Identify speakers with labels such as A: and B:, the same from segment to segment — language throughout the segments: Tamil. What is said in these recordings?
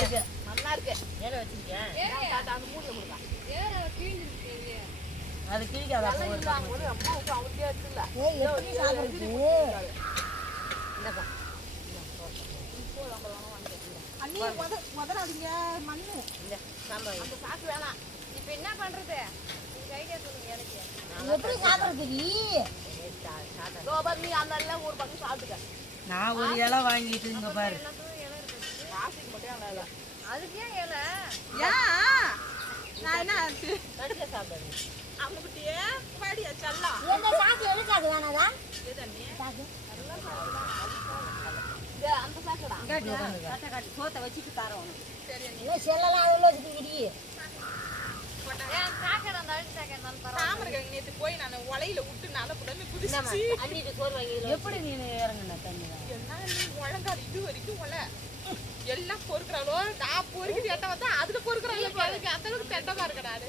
A: இருக்கு.
B: நல்லா இருக்கு.
A: ஏல வச்சிருக்கேன்
B: அந்த நல்லா இல்ல அவங்க வந்து அம்மா விட்டு அவருக்கே இருக்குல்ல
C: ஏய் எப்படி சாப்பிடுறது
B: இந்தப்பா.
C: அண்ணி முத முதலாதீங்க மண்ணு.
A: இந்த சாம்பார்
B: அந்த சாக்கு வேணாம்.
D: இப்போ என்ன பண்றது? உங்க ஐடியா சொல்லுங்க எனக்கு.
C: எப்படி சாப்பிடுறது நீ?
B: நீ அந்த ஒரு பக்கம் சாப்பிட்டுக்க.
A: நான் ஒரு இலை வாங்கிட்டு இங்க பாரு.
D: எல்லாத்துக்கும்
B: மட்டும்
D: அதுக்கு ஏன் இலை
C: ஏன் நான் என்ன
A: கடிச்ச சாப்பிடாது
B: அம்முக்குட்டியே பாடியா
C: எந்த சாக்கு வேணாதா சாக்கு
B: அந்த சாக்குடா
C: கட்ட கட்டி சோத்தை வச்சுட்டு தரோம்
B: சரி
C: செல்லலாம் அதில் வச்சுக்கிடி
D: சாக்கடை அந்த இருந்தாலும்
B: நேத்து போய் நான் உலையில விட்டு நல்ல புடன்னு
A: எப்படி நீ இறங்குன தண்ணி
B: என்ன நீ முழங்கால் இது வரைக்கும் உலை எல்லாம் பொறுக்குறாளோ? நான் பொறுக்கிட்டு எட்ட வந்தா அதுல பொறுக்குறாள் அதுக்கு அந்த அளவுக்கு தெட்டமா இருக்க நானு.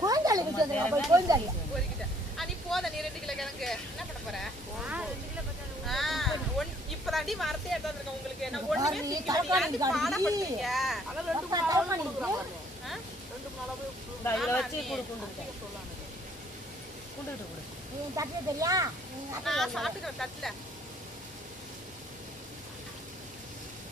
C: குழந்தைகளுக்கு சொல்லுங்க போய் குழந்தைங்க
B: பொறுக்கிட்டேன். ஆ, நீ போத நீ ரெண்டு கிலோ கிழங்கு. என்ன பண்ண போற?
D: ரெண்டு
B: ஒன்- இப்பதாண்டி வார்த்தையே எடுத்து வந்திருக்கேன் உங்களுக்கு. நான் ஒண்ணுமே
C: நீ.
B: பாடப்படுறீங்க? ஆ?
A: இதில் வச்சு கொடு கொண்டு கொண்டுகிட்டு கொடு.
C: நீ தட்டு தெரியா? நீ
B: நான் சாப்பிட்டுக்கிறேன் தட்டுல
C: ஓ நாளை இலலாம் மண்ணா இருக்குடி
D: அதுக்கே போனாலும் ஏன் இந்த ஏன் நான்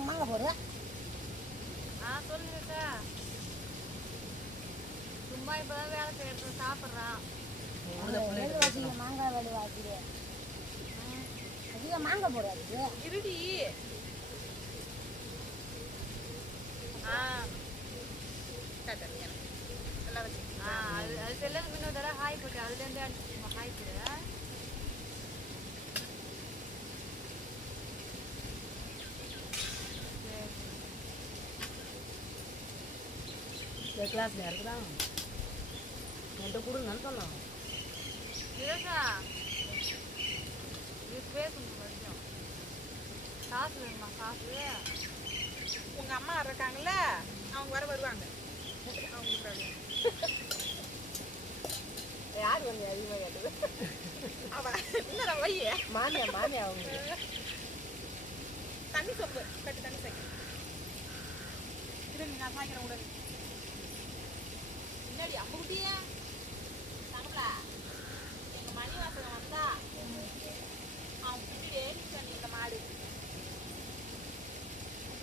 C: மாங்க போடு
D: ஆ சொல்லுங்கக்கா சும்மா இப்பதான் வேலை செய்யறது சாப்பிட்றான்
C: மாங்காய் வேலை வாசிங்க அதிகம் மாங்காய் போடு அதுக்கு
B: இருடி.
D: ஆ.
B: எல்லாம்
D: அது அது செல்லது முன்ன தடவை ஹாய் போட்டு அதுலேருந்து அடிச்சு ஹாய்
A: இந்த கிளாஸ்ல இருக்குதா என்கிட்ட கொடுங்கன்னு சொன்னான்.
D: இருக்கா இது பேசணும் கொஞ்சம். காசு வேணுமா காசு?
B: உங்க அம்மா இருக்காங்கல்ல அவங்க வர வருவாங்க. அவங்க
A: யார் வந்து அதிகமாக கேட்டது
B: அவ என்னடா வையே
A: மாமியா மாமியா அவங்க
B: தண்ணி சொப்பு கட்டு தண்ணி சைக்கு இருங்க நான் சாய்க்கிறேன் உடனே என்னடி அம்முக்குட்டியா தமிழா எங்க மணி வாசகம் வந்தா அவன் பின்னாடியே நிற்கான் இந்த மாடு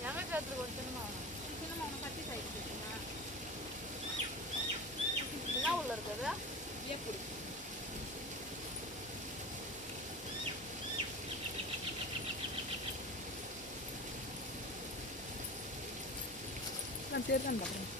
D: எங்க சேர்த்துக்கு ஒரு சினிமா
B: சின்னமா அவனை பத்தி சாய்க்கு என்ன உள்ள இருக்குது ஏப்புடி நான் பேர் தான் பார்க்குறேன்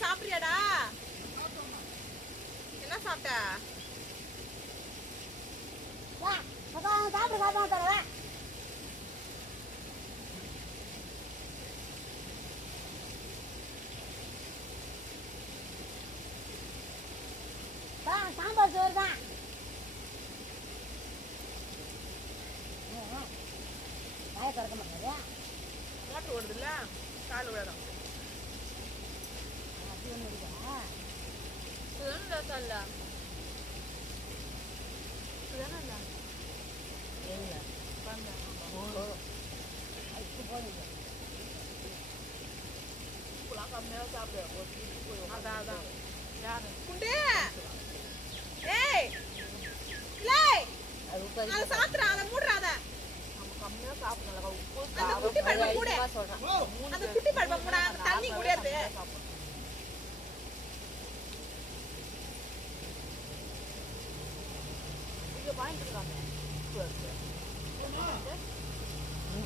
B: சாப்பிட்றியாடா? என்ன சாப்பிட்ட?
C: சாப்பிட சாப்பிட சாப்பிட தரவா வா சாம்பார் சோறு தான் வாய திறக்க மாட்டாரு
B: மோட்டர் ஓடுதுல்ல கால் விழணும்
C: அப்படி ஒன்று இருக்கா
D: சுதந்திர சொல்ல சுதந்திர
A: எங்க
C: அதுக்கு போனீங்க
B: இப்பெல்லாம் கம்மியாக சாப்பிடுவேன் ஒரு வீட்டுக்கு போய் அதான் அதான். குண்டு! ஏய் இல்லை
A: அது உட்காந்து
B: அதை சாத்துறா அதை மூடுறாத நம்ம கம்மியாக சாப்பிடணும் உப்பு அந்த குட்டி அந்த குட்டி அந்த தண்ணி
E: இருக்காங்க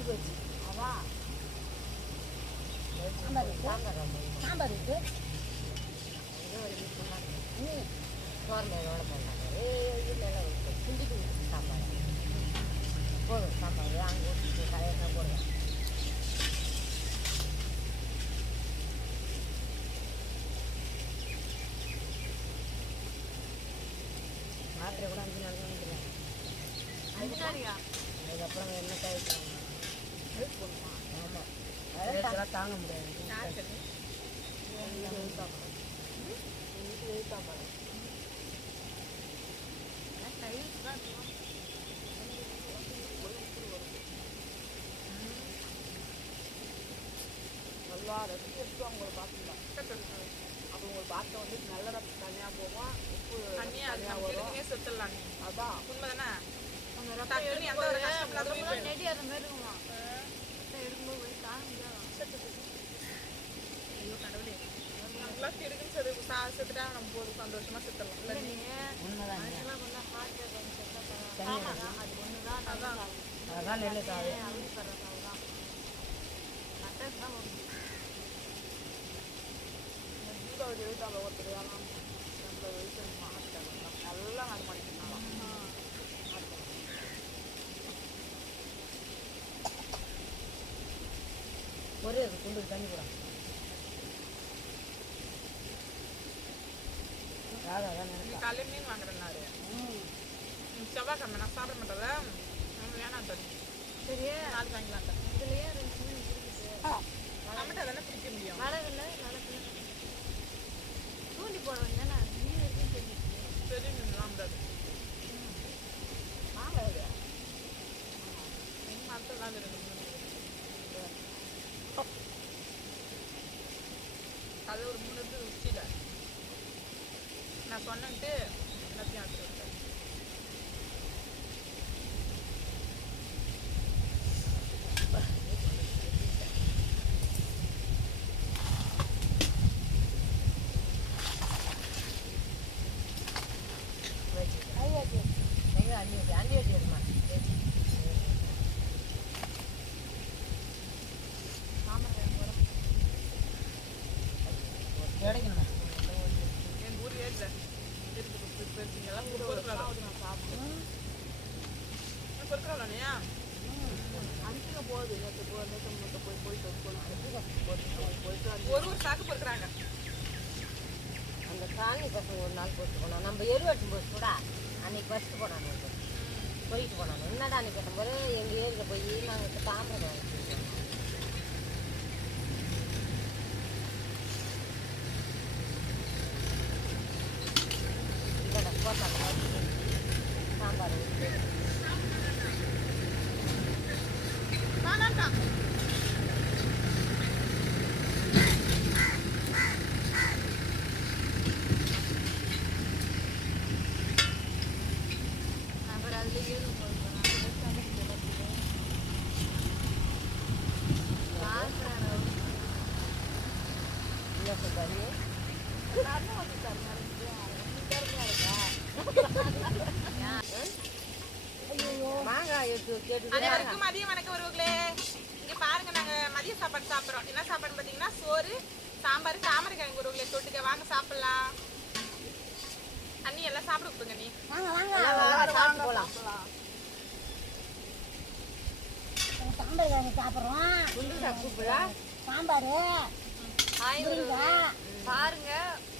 C: போச்சு
E: அதான்
C: சாம்பார் இருக்கு சாம்பார் இருக்கு ம்
F: சோறு ஏ இல்லை இல்லை விட்டு போதும் சாப்பாடு அங்கே ஊற்றிட்டு கரையாக போடுவேன் மாத்திரை கூட அஞ்சு நாள் தான்
D: அஞ்சு நாளைக்கா
F: அதுக்கப்புறம் என்ன தேவைப்படுறாங்க ஆமாம் அதெல்லாம் தாங்க முடியாது
D: சாப்பாடு தான்.
E: நல்லா ரசிச்சு எடுத்து அவங்கள பார்த்துக்கலாம். அப்போ உங்களை பார்த்த வந்து நல்ல தனியாக போகும். உப்பு
B: அது
E: தனியாக வரும்.
B: நீ.
E: அதான்.
D: எடுக்கும்போது
B: போயிடும்.
D: நெடி அந்த மாதிரி இருக்குமா? எடுக்கும்போது.
B: ஐயோ கடவுளே. நம்மளாம் இருக்குன்னு செத்து சா- செத்துட்டா நம்ம போதும். சந்தோஷமா செத்துடலாம்.
D: இல்ல நீ.
F: உண்மைதான்
D: மனுஷன்லாம் கொஞ்சம் heart attack வந்து செத்தா பரவாயில்ல. ஆமா, அது ஒண்ணுதான் நல்ல சாவு.
F: அதான் நெல் சாவு
D: ஏன் அவதிப்படுற சாவுதான். attack தான் வரும்.
E: இந்த தீபாவளி எழுத்தாளர் ஒருத்தர் ஆனால் நம்ம வயசு மாட்டாங்க நல்லா நாடு
F: ஒரே அது கொண்டு தண்ணி கூட ராதா தான்
B: நீ காலையில மீன் வாங்குறேன்னாரு செவ்வாய்க்கிழமை நான் சாப்பிட மாட்டேன்ல வேணாம் தண்ணி
D: சரி,
B: நாளைக்கு வாங்கிக்கலாம்
D: இதுலயே ரெண்டு மீன் பிடிக்குது
B: நம்மகிட்ட தானே பிடிக்க முடியும்
D: வரவில்லை வளரல. தூண்டி போடுவேன் வேண்டியதானே? மீன் இருக்குன்னு தெரிஞ்சுச்சு.
B: பெரிய மீன்லாம் முடியாது
E: நாங்கள் இது
B: எங்க மரத்துலாம் ரெண்டு மூணு இருக்குது. அது ஒரு மூணு இருக்குது உச்சியில நான் சொன்னேன்ட்டு எல்லாத்தையும் எடுத்து விட்டேன்
F: வச்சுக்கிறேன் எங்க அண்ணி வச்சு அண்ணி வச்சு எடுமா கிடைக்கணுமா
B: எங்க ஊர் ஏரியில இருக்குது பெருசுங்கெல்லாம் பொறுக்கிறாள் பொறுக்கிறாளையா
E: அனுப்பிங்க போகுது நேற்று போ நேற்று மட்டும் போய் போயிட்டு போயிட்டு போயிட்டு வந்து
B: ஒரு ஒரு சாக்கு பொறுக்கிறாங்க
F: காலனி காணி பசங்க ஒரு நாள் போட்டு போனோம். நம்ம எருவாட்டும் போது கூட அன்னைக்கு ஃபஸ்ட்டு போனாங்க போயிட்டு போனாங்க. என்னடா அன்னைக்கு கட்டும்போது எங்கள் ஏரியில் போய் நாங்கள் தாமிரம் வாங்கிட்டு இல்லைடா போட்டாங்க சாம்பார் ஊற்றி
D: அப்புறம் அதுல ஏழு போடுறேன். அதுல சமைச்சு எல்லாத்தையும். பார்க்கிறேன் நான்.
F: இல்லை சொல்றாரு மாங்காய் எடுத்து கேட்டு
B: அனைவருக்கும் மதிய வணக்கம் உறவுகளே. இங்க பாருங்க நாங்க மதிய சாப்பாடு சாப்பிடுறோம். என்ன சாப்பாடு பாத்தீங்கன்னா சோறு சாம்பார் தாமரைக்கிழங்கு உறவுகளே தொட்டுக்க. வாங்க சாப்பிடலாம். அண்ணி எல்லாம் சாப்பிட கொடுங்க நீ
F: சாப்பிட்டு போகலாம்
C: சாம்பார் சாப்பிட்றோம். சாம்பார்.
D: பாருங்க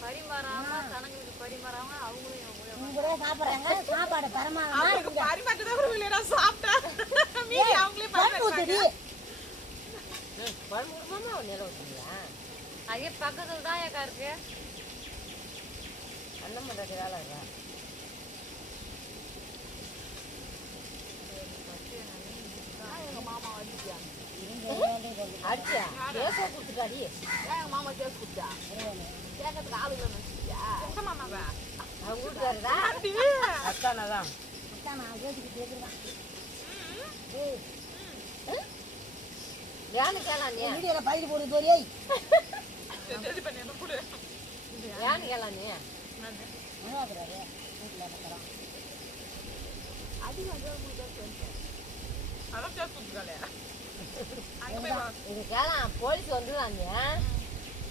D: பரிமாறாம கணங்களுக்கு பரிமாறாம அவங்களும்
C: உங்களே சாப்பிட்றாங்க. சாப்பாடு
B: அவங்களுக்கு பரிமாற்று தான் உறவுகளே நான் சாப்பிட்டேன் மீதி அவங்களே
C: ஊத்துடி.
F: பழமுமா நில ஊற்றுங்களா
D: ஐயா பக்கத்துல தான் ஏக்கா இருக்கு.
F: அண்ணன் பண்ணுறது வேலை இருக்கா
E: எங்கள் மாமா அடிச்சாங்க
F: அடிச்சா பேச கொடுத்துட்டாடி.
E: ஏன் எங்கள் மாமா கேஸ் கொடுத்தா? கேட்கறதுக்கு நினச்சிட்டியா?
B: உங்க மாமாவா?
F: அவங்க வீட்டுக்காரதா அத்தானா? தான்
C: நான் பேசிக்கிட்டு கேட்குறேன்
F: ஏன்னு கேளாம் நீ
C: வீடியோவில்
B: பண்ணி என்ன கொடு
F: ஏன்னு கேளாம் நீ
C: வீட்டில் இருக்கிறோம்
B: அதான் பேச கொடுத்துருக்காளே
F: கேளாம் போலீஸ் வந்துடுறாங்க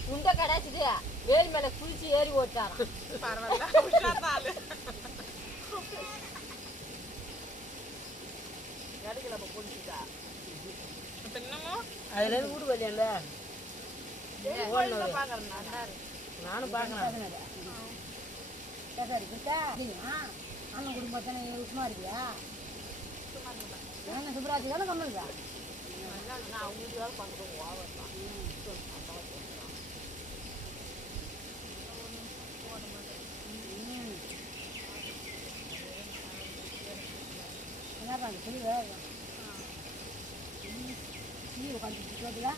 F: துண்டை கடாச்சிட்டு வேல் மேல குளிச்சு ஏறி ஓட்டாராம்
B: ஆளு இப்ப இன்னமும்
A: அதுல இருந்து வீடு வரலையால நானும் பார்க்கறேன்
C: சரி கிட்டா அண்ணன் குடும்பத்தானே உசுமா இருக்கியா? என்ன சுப்ராஜ் தானே கம்மலுதா என்ன பண்ண சொல்லி வேற நீ உட்காந்து கேட்கல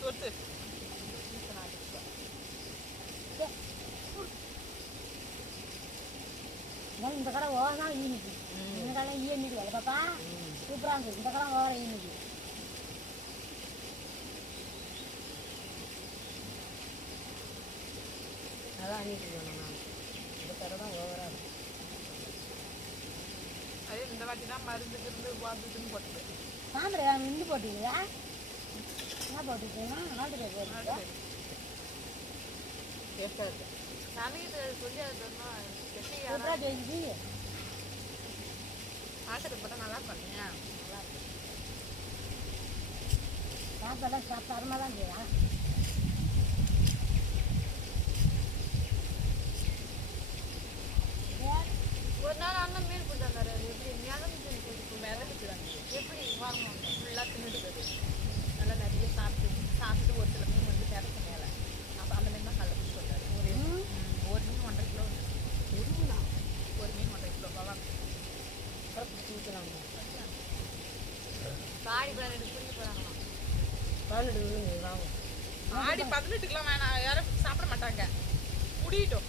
B: சொத்து
C: நான் இந்த கடை ஓனா ஈனிக்கு இந்த கடை ஈனிக்கு வேலை பாப்பா சூப்பராக இருந்தது இந்த கடை ஓர ஈனிக்கு
F: அதான் அன்னைக்கு சொன்னேன் நான் இந்த கடை தான் ஓவரா இருக்கு.
B: அதே இந்த வாட்டி தான் மருந்து இருந்து வாந்துட்டுன்னு போட்டது
C: சாயந்தரம் இந்து போட்டீங்களா என்ன போட்டுட்டீங்கன்னா ஆல்ரெடி போட்டு
F: டேஸ்டாக இருக்கு.
D: சமைக்கிறது சொல்லி அது
C: சூப்பராக செஞ்சு
B: ஆசைப்பட்டா நல்லா பண்ணீங்க
C: சாப்பாடெல்லாம் சாப்பிட்டு அருமா தான் செய்யா
D: ஒரு நாள் அண்ணன் மீன் கொடுத்தாரு எப்படி மிளகு கொடுத்து எப்படி வாங்கணும்
B: ஃபுல்லாக தின்னுடுது நல்லா நிறைய சாப்பிட்டு சாப்பிட்டு ஒரு சில மீன் வந்து மிதக்க மேலே அப்போ அந்த மீன் தான் கல்ல பிடிச்சி ஒரு ஒரு மீன் ஒன்றரை கிலோ ஒரு மீனா ஒரு மீன் ஒன்றரை கிலோ பவா
F: அப்புறம் பிடிச்சி ஊற்றலாம்
D: காடி பிள்ளை புரிஞ்சு போகிறாங்களாம்
F: பதினெட்டு விழுந்து வாங்க.
B: ஆடி பதினெட்டு வேணாம். யாரும் சாப்பிட மாட்டாங்க. முடியட்டும்.